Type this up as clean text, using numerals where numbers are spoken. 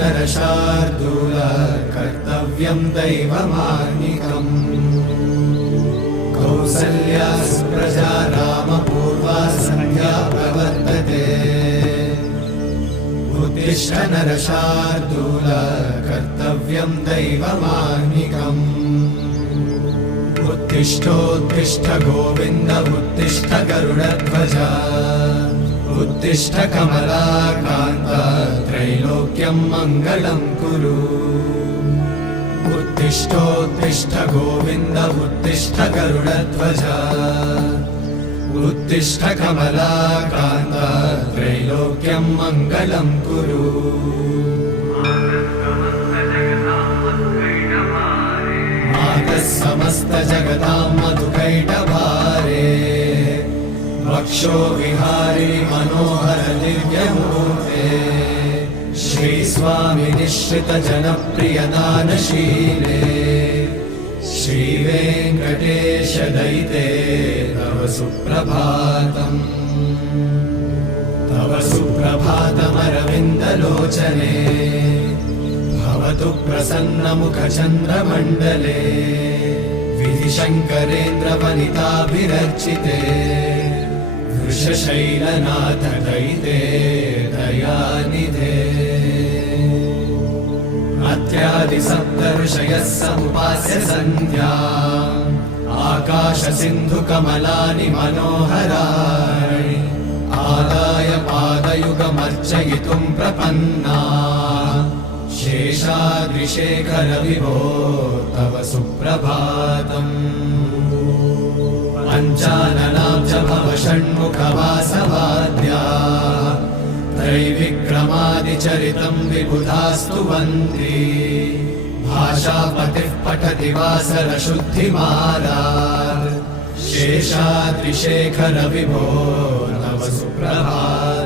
नरशार्दूल कर्तव्यं दैवमार्निकम् कौसल्या सुप्रजा रामपूर्वा सन्ध्या प्रवर्तते उत्तिष्ठ नरशार्दूल कर्तव्यं दैवमार्निकम् उत्तिष्ठोत्तिष्ठ गोविन्द उत्तिष्ठ गरुडध्वज उत्तिष्ठ कमलाकान्त त्रैलोक्यं मङ्गलं कुरु उत्तिष्ठोत्तिष्ठ गोविन्द उत्तिष्ठ गरुडध्वज उत्तिष्ठ कमलाकान्त त्रैलोक्यं मङ्गलं कुरु मातः समस्त जगतां मधुकैटभारे वक्षो विहारी मनोहर दिव्यमूर्ते श्रीस्वामी निश्रित जनप्रिय दानशीले श्रीवेङ्कटेश दयिते तव सुप्रभातम् तव सुप्रभातमरविन्दलोचने भवतु प्रसन्नमुखचन्द्रमण्डले विधिशङ्करेन्द्रवनिताभिरर्चिते वृषशैलनाथ दयिते दयानिधे अत्यादि सप्तऋषयः समुपास्य सन्ध्या आकाश सिन्धु कमलानि मनोहराणि आदाय पादयुगमर्चयितुं प्रपन्ना शेषाद्रिशेखर विभो तव सुप्रभातम् पञ्चाननाब्ज भव षण्मुखवासवाद्या त्रैविक्रमादिचरितं विबुधास्तुवन्ति भाषापतिः पठति वासरशुद्धिमालात् शेषाद्रिशेखर विभो तव सुप्रभातम्